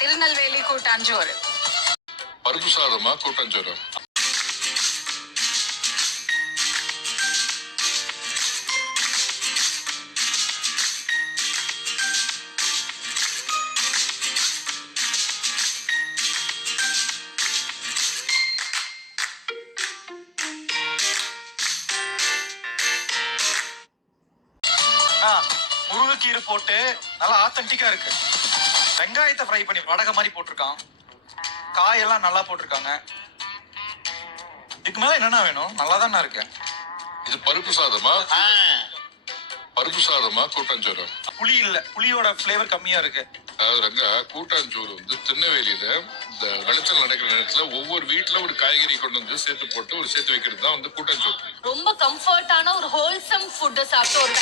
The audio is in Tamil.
திருநெல்வேலி கூட்டாஞ்சோறு. பருப்பு சாதமா கூட்டாஞ்சோறு? முருங்கைக்கீரை போட்டு நல்லா ஆத்தன்டிக்கா இருக்கு. வெங்காயத்தை ஃப்ரை பண்ணி வடகை மாதிரி போட்டிருக்கான். காயெல்லாம் நல்லா போட்டிருக்காங்க. இதுக்கு மேல என்னன்னா வேணும்? நல்லா தானே இருக்கு. இது பருப்பு சாதமா? பருப்பு சாதமா கூட்டாஞ்சோறு? புளி இல்ல, புளியோட ஃபிளேவர் கம்மியா இருக்கு. அதாவது ரங்கா, கூட்டாஞ்சோறு வந்து திருநெல்வேலியில இந்த விளைச்சல் நடக்கிற நேரத்துல ஒவ்வொரு வீட்டுல ஒரு காய்கறி கொண்டு வந்து சேர்த்து போட்டு ஒரு சேர்த்து வைக்கிறது தான் வந்து கூட்டாஞ்சோறு. ரொம்ப கம்ஃபர்டான ஒரு ஹோல்சம் ஃபுட் சாப்பிட்டு ஒரு